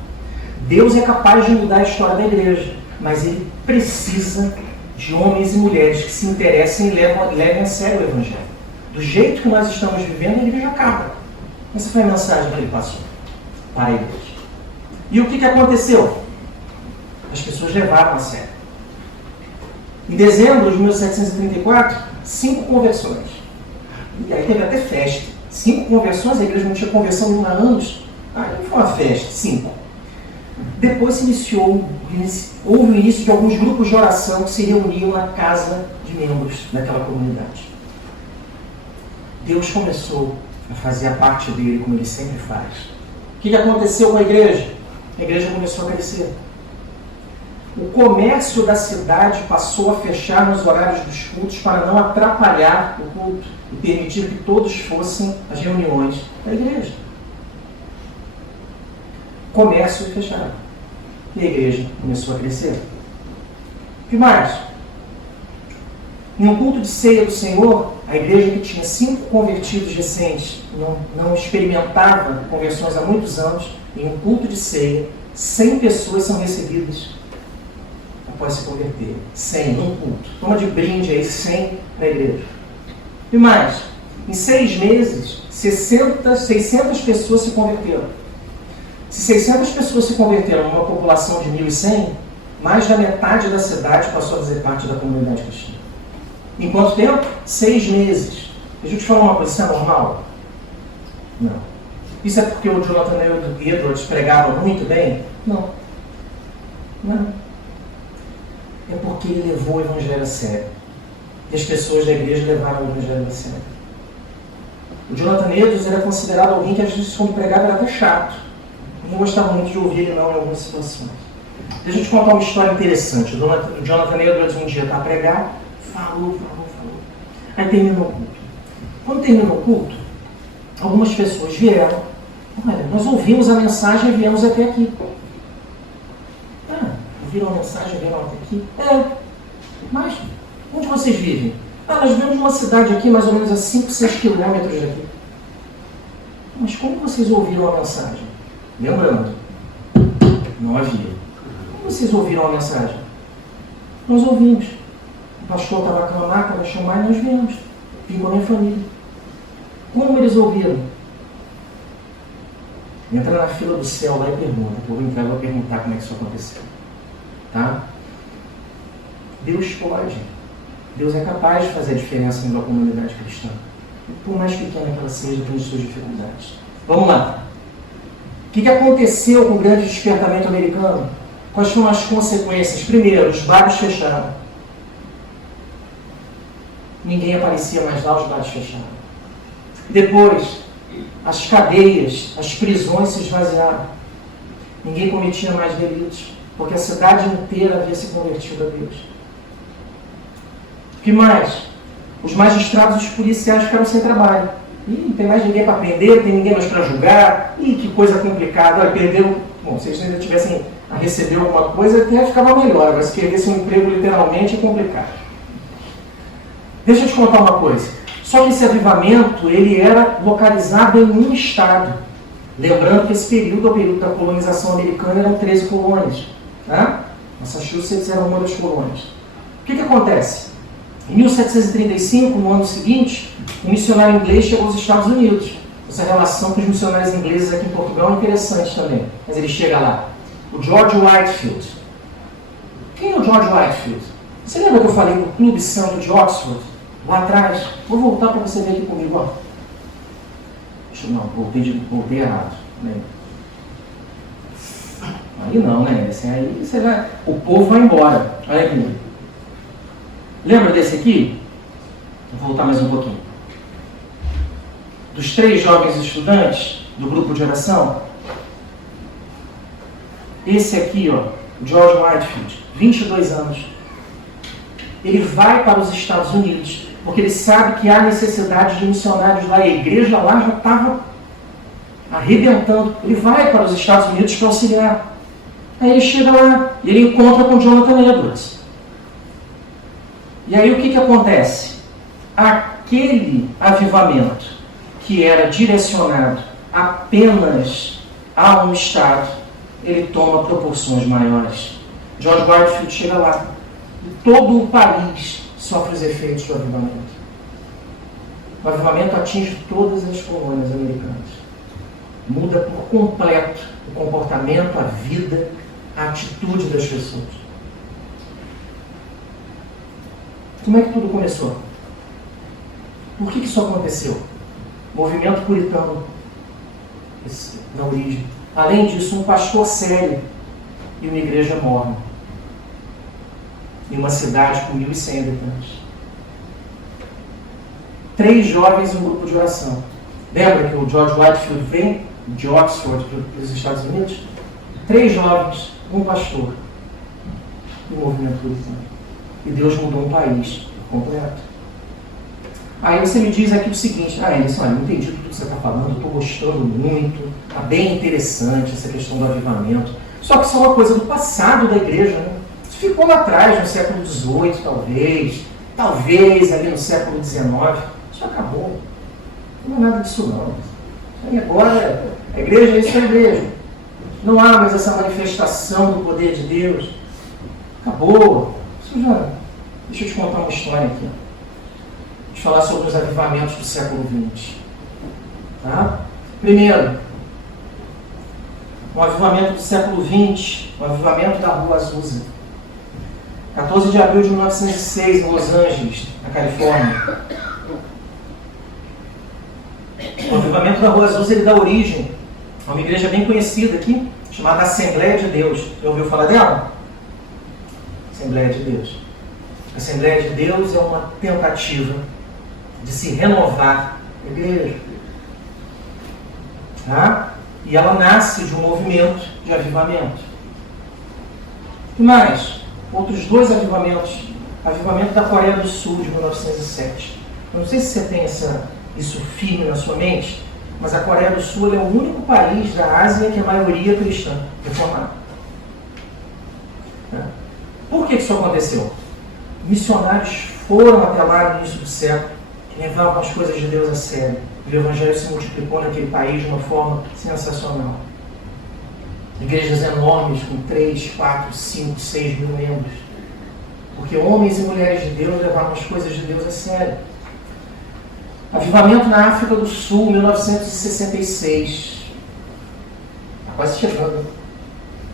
Deus é capaz de mudar a história da igreja, mas ele precisa de homens e mulheres que se interessem e levem a sério o evangelho. Do jeito que nós estamos vivendo, a igreja acaba. Essa foi a mensagem que ele passou para a igreja. E o que aconteceu? As pessoas levaram a sério. Em dezembro de 1734, 5 conversões. E aí teve até festa. 5 conversões, a igreja não tinha conversão nenhuma há anos. Aí foi uma festa, 5. Depois houve o início de alguns grupos de oração que se reuniam na casa de membros daquela comunidade. Deus começou a fazer a parte dele como ele sempre faz. O que aconteceu com a igreja? A igreja começou a crescer. O comércio da cidade passou a fechar nos horários dos cultos para não atrapalhar o culto e permitir que todos fossem às reuniões da igreja. O comércio fechado. E a igreja começou a crescer. O que mais? Em um culto de ceia do Senhor, a igreja que tinha 5 convertidos recentes, não experimentava conversões há muitos anos, em um culto de ceia, 100 pessoas são recebidas após se converter. 100 num culto. Toma de brinde aí 100 na igreja. E mais, em 6 meses, 600 pessoas se converteram. Se 600 pessoas se converteram numa população de 1.100, mais da metade da cidade passou a fazer parte da comunidade cristã. Em quanto tempo? 6 meses. Deixa eu te falar uma coisa, isso é normal? Não. Isso é porque o Jonathan Edwards pregava muito bem? Não. Não. É porque ele levou o evangelho a sério. E as pessoas da igreja levaram o evangelho a sério. O Jonathan Edwards era considerado alguém que às vezes quando pregava era até chato. Não gostava muito de ouvir ele não em algumas situações. Deixa eu te contar uma história interessante. O Jonathan Edwards um dia está a pregar, falou. Aí terminou o culto. Quando terminou o culto, algumas pessoas vieram. Olha, nós ouvimos a mensagem e viemos até aqui. Ouviram a mensagem e vieram até aqui? Mas onde vocês vivem? Nós vivemos numa cidade aqui, mais ou menos a 5, 6 quilômetros daqui. Mas como vocês ouviram a mensagem? Lembrando, não havia. Como vocês ouviram a mensagem? Nós ouvimos. O pastor estava a clamar, estava a chamar e nós viemos. Vim com a minha família. Como eles ouviram? Entra na fila do céu lá e pergunta. Eu vou entrar e vou perguntar como é que isso aconteceu. Tá? Deus pode. Deus é capaz de fazer a diferença numa comunidade cristã. Por mais pequena que ela seja, tem suas dificuldades. Vamos lá. O que aconteceu com o grande despertamento americano? Quais foram as consequências? Primeiro, os bares fecharam. Ninguém aparecia mais lá, os bares fecharam. Depois, as cadeias, as prisões se esvaziaram. Ninguém cometia mais delitos, porque a cidade inteira havia se convertido a Deus. O que mais? Os magistrados e os policiais ficaram sem trabalho. Não tem mais ninguém para prender, não tem ninguém mais para julgar. Que coisa complicada. Olha, perderam. Bom, se eles ainda tivessem a receber alguma coisa, até ficava melhor. Agora, se perdesse um emprego literalmente, é complicado. Deixa eu te contar uma coisa. Só que esse avivamento, ele era localizado em um estado. Lembrando que esse período, o período da colonização americana, eram 13 colônias. Né? Massachusetts era uma das colônias. O que acontece? Em 1735, no ano seguinte, um missionário inglês chegou aos Estados Unidos. Essa relação com os missionários ingleses aqui em Portugal é interessante também. Mas ele chega lá. O George Whitefield. Quem é o George Whitefield? Você lembra que eu falei do Clube Santo de Oxford? Lá atrás. Vou voltar para você ver aqui comigo. Ó. Não, voltei errado. Né? Aí não, né? Assim, aí você vai, o povo vai embora. Olha aqui. Lembra desse aqui? Vou voltar mais um pouquinho. Dos 3 jovens estudantes do grupo de oração. Esse aqui, ó, George Whitefield, 22 anos. Ele vai para os Estados Unidos, porque ele sabe que há necessidade de missionários lá. A igreja lá já estava arrebentando. Ele vai para os Estados Unidos para auxiliar. Aí ele chega lá e ele encontra com Jonathan Edwards. E aí o que acontece? Aquele avivamento que era direcionado apenas a um estado, ele toma proporções maiores. George Whitefield chega lá e todo o país sofre os efeitos do avivamento. O avivamento atinge todas as colônias americanas. Muda por completo o comportamento, a vida, a atitude das pessoas. Como é que tudo começou? Por que isso aconteceu? Movimento puritano na origem. Além disso, um pastor sério e uma igreja morna. Em uma cidade com 1.100 habitantes. 3 jovens em um grupo de oração. Lembra que o George Whitefield vem de Oxford para os Estados Unidos? 3 jovens, um pastor e um movimento puritano. E Deus mudou um país por completo. Aí você me diz aqui o seguinte: Anderson, eu entendi tudo que você está falando, eu estou gostando muito, está bem interessante essa questão do avivamento. Só que isso é uma coisa do passado da igreja, né? Isso ficou lá atrás, no século XVIII, talvez ali no século XIX. Isso acabou. Não é nada disso não. Isso aí agora, a igreja é isso, é a igreja. Não há mais essa manifestação do poder de Deus. Acabou. Isso já... Deixa eu te contar uma história aqui. Vou te falar sobre os avivamentos do século XX. Tá? Primeiro, um avivamento do século XX, o avivamento da Rua Azusa. 14 de abril de 1906, em Los Angeles, na Califórnia. O avivamento da Rua Azusa, ele dá origem a uma igreja bem conhecida aqui, chamada Assembleia de Deus. Já ouviu falar dela? Assembleia de Deus. A Assembleia de Deus é uma tentativa de se renovar a igreja. Tá? E ela nasce de um movimento de avivamento. E mais, outros 2 avivamentos. Avivamento da Coreia do Sul, de 1907. Eu não sei se você tem isso firme na sua mente, mas a Coreia do Sul é o único país da Ásia que a maioria é cristã, reformada. Tá? Por que isso aconteceu? Missionários foram até lá no início do século, levavam as coisas de Deus a sério. E o Evangelho se multiplicou naquele país de uma forma sensacional. Igrejas enormes com 3, 4, 5, 6 mil membros. Porque homens e mulheres de Deus levavam as coisas de Deus a sério. Avivamento na África do Sul, 1966. Está quase chegando.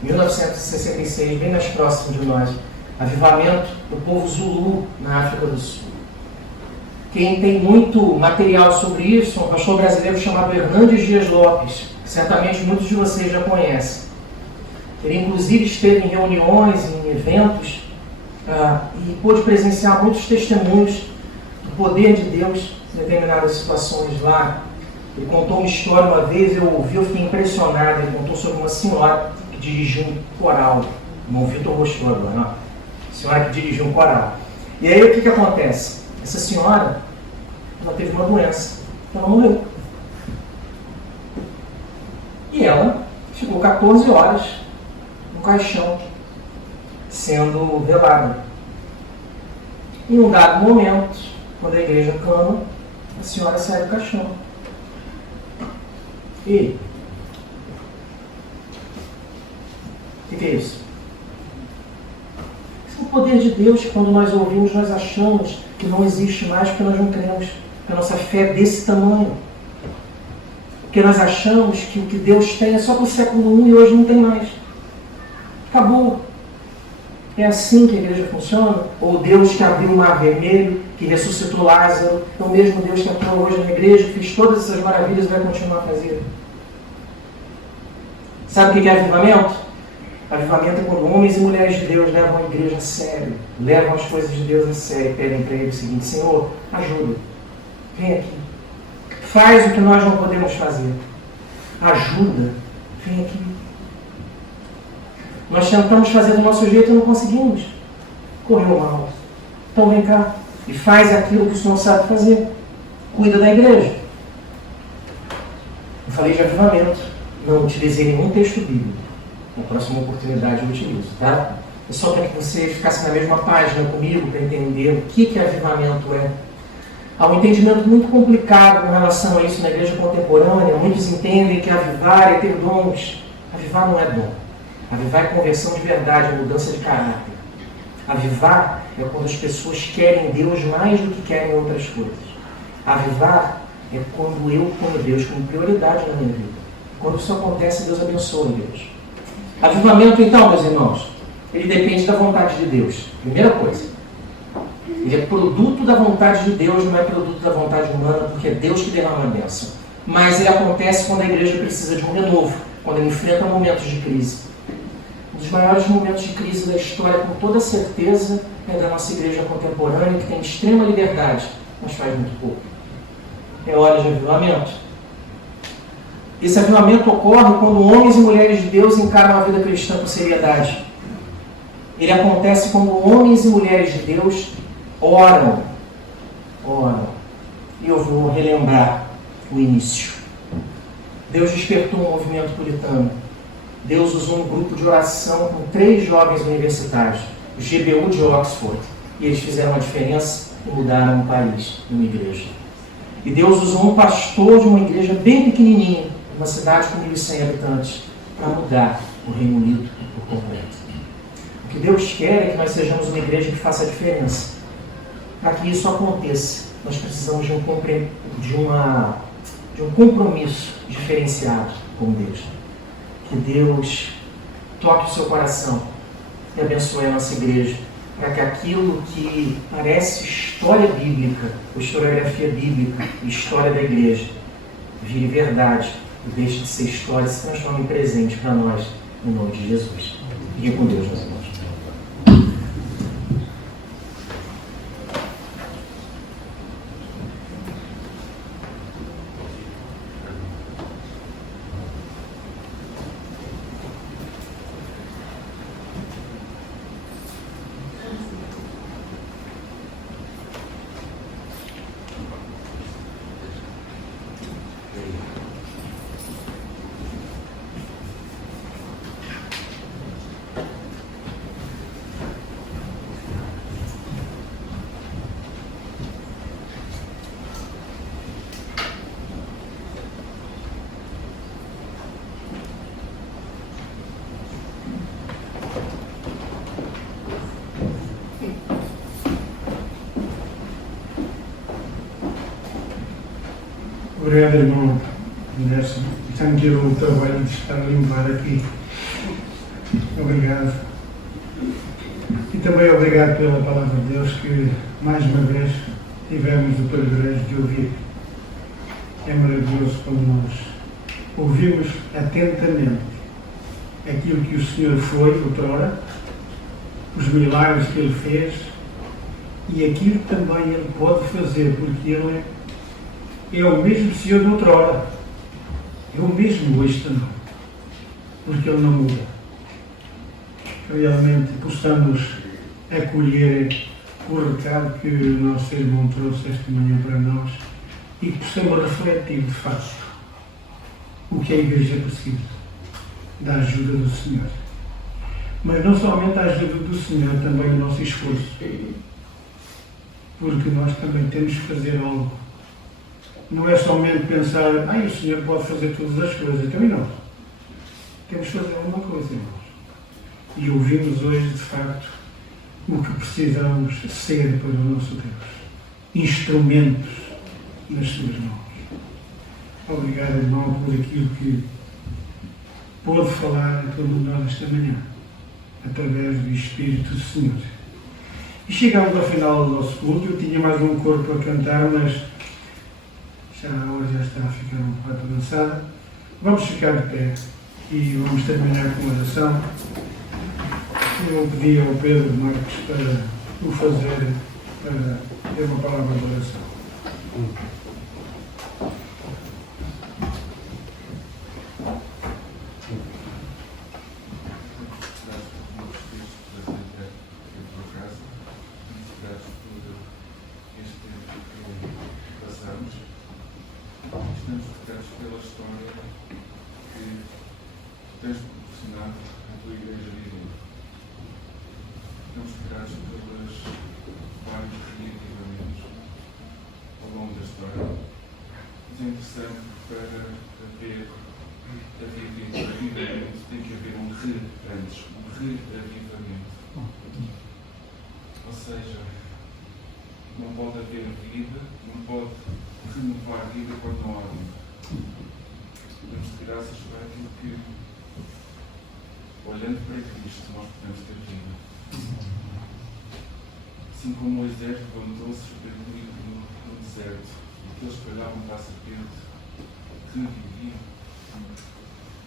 1966, bem mais próximo de nós. Avivamento do povo Zulu na África do Sul. Quem tem muito material sobre isso é um pastor brasileiro chamado Hernandes Dias Lopes, que certamente muitos de vocês já conhecem. Ele inclusive esteve em reuniões, em eventos, e pôde presenciar muitos testemunhos do poder de Deus em determinadas situações lá. Ele contou uma história uma vez, eu ouvi, eu fiquei impressionado. Ele contou sobre uma senhora que dirigiu um coral. O irmão Vitor gostou agora, não? Senhora que dirigiu um coral. E aí o que acontece? Essa senhora, ela teve uma doença, ela morreu. E ela ficou 14 horas no caixão, sendo velada. Em um dado momento, quando a igreja clama, a senhora sai do caixão. E o que é isso? Esse é o poder de Deus que quando nós ouvimos, nós achamos que não existe mais porque nós não cremos. Que a nossa fé é desse tamanho. Porque nós achamos que o que Deus tem é só para o século I e hoje não tem mais. Acabou. É assim que a igreja funciona? Ou Deus que abriu o mar vermelho, que ressuscitou Lázaro, é o mesmo Deus que entrou hoje na igreja, que fez todas essas maravilhas e vai continuar a fazer? Sabe o que é avivamento? Avivamento é quando homens e mulheres de Deus levam a igreja a sério, levam as coisas de Deus a sério e pedem para Ele o seguinte: Senhor, ajuda, vem aqui, faz o que nós não podemos fazer, ajuda, vem aqui. Nós tentamos fazer do nosso jeito e não conseguimos, correu mal, então vem cá e faz aquilo que o Senhor sabe fazer, cuida da igreja. Eu falei de avivamento, não utilizei nenhum texto bíblico. Na próxima oportunidade eu utilizo, tá? É só para que você ficasse na mesma página comigo para entender o que avivamento é. Há um entendimento muito complicado com relação a isso na igreja contemporânea. Muitos entendem que avivar é ter dons. Avivar não é dom. Avivar é conversão de verdade, é mudança de caráter. Avivar é quando as pessoas querem Deus mais do que querem outras coisas. Avivar é quando eu ponho Deus como prioridade na minha vida. Quando isso acontece, Deus abençoa Deus. Avivamento, então, meus irmãos, ele depende da vontade de Deus. Primeira coisa. Ele é produto da vontade de Deus, não é produto da vontade humana, porque é Deus que derrama a bênção. Mas ele acontece quando a igreja precisa de um renovo, quando ela enfrenta momentos de crise. Um dos maiores momentos de crise da história, com toda certeza, é da nossa igreja contemporânea, que tem extrema liberdade, mas faz muito pouco. É hora de avivamento. Esse avivamento ocorre quando homens e mulheres de Deus encaram a vida cristã com seriedade. Ele acontece quando homens e mulheres de Deus oram. E eu vou relembrar o início. Deus despertou um movimento puritano. Deus usou um grupo de oração com 3 jovens universitários, o GBU de Oxford, e eles fizeram uma diferença e mudaram um país, uma igreja. E Deus usou um pastor de uma igreja bem pequenininha, uma cidade com 1.100 habitantes, para mudar o Reino Unido por completo. O que Deus quer é que nós sejamos uma igreja que faça a diferença. Para que isso aconteça, nós precisamos de um compromisso diferenciado com Deus. Que Deus toque o seu coração e abençoe a nossa igreja, para que aquilo que parece história bíblica, ou historiografia bíblica, história da igreja, vire verdade e deixe de ser história e se transforme em presente para nós, em nome de Jesus. Fique com Deus, meus irmãos. Obrigado, irmão Nelson. Já me tirou o trabalho de estar a limpar aqui. Obrigado. E também obrigado pela palavra de Deus que, mais uma vez, tivemos o privilégio de ouvir. É maravilhoso quando nós ouvimos atentamente aquilo que o Senhor foi outrora, os milagres que Ele fez e aquilo que também Ele pode fazer, porque Ele é o mesmo Senhor de outrora, é o mesmo hoje também, porque Ele não muda. Realmente possamos acolher o recado que o nosso irmão trouxe esta manhã para nós e que possamos refletir de facto o que a Igreja precisa, da ajuda do Senhor. Mas não somente a ajuda do Senhor, também o nosso esforço. porque nós também temos que fazer algo. Não é somente pensar, o Senhor pode fazer todas as coisas, então e nós? Temos que fazer alguma coisa, irmãos. E ouvimos hoje, de facto, o que precisamos ser para o nosso Deus. Instrumentos nas suas mãos. Obrigado, irmão, por aquilo que pôde falar a todos nós esta manhã, através do Espírito do Senhor. E chegamos ao final do nosso culto. Eu tinha mais um corpo a cantar, mas já a hora já está a ficar um bocado avançada. Vamos ficar de pé e vamos terminar com uma oração. Eu pedi ao Pedro Marques para o fazer, para ter uma palavra de oração. Estamos tocados pela história que tens proporcionado à tua igreja vivente. Estamos tocados pelos vários reativamentos ao longo da história. Mas é interessante para haver avivamento tem que haver um reavivamento. Ou seja, não pode haver vida, não pode renovar a vida quando não há vida. Damos graças para aquilo que, olhando para Cristo, nós podemos ter vida. Assim como Moisés levantou-se no deserto, e aqueles que olhavam para a serpente reviviam,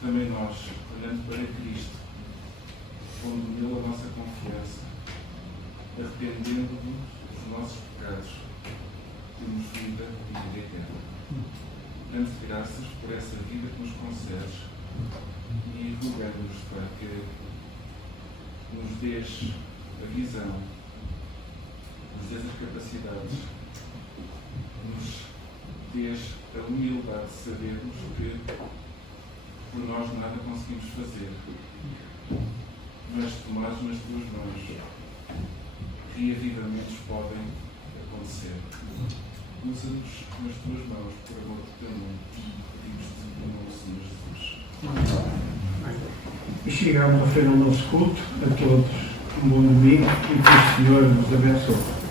também nós, olhando para Cristo, pondo nele a nossa confiança, arrependendo-nos dos nossos pecados, temos vida e vida eterna. Damos-te graças por essa vida que nos concedes e rogamos para que nos dês a visão, nos dês as capacidades, nos dês a humildade de sabermos que por nós nada conseguimos fazer, mas tomados nas tuas mãos, reavivamentos podem acontecer. Usa-nos nas tuas mãos, por amor do teu nome, pedimos-te no nome do Senhor Jesus. E chegamos ao final do nosso culto. A todos um bom domingo e que o Senhor nos abençoe.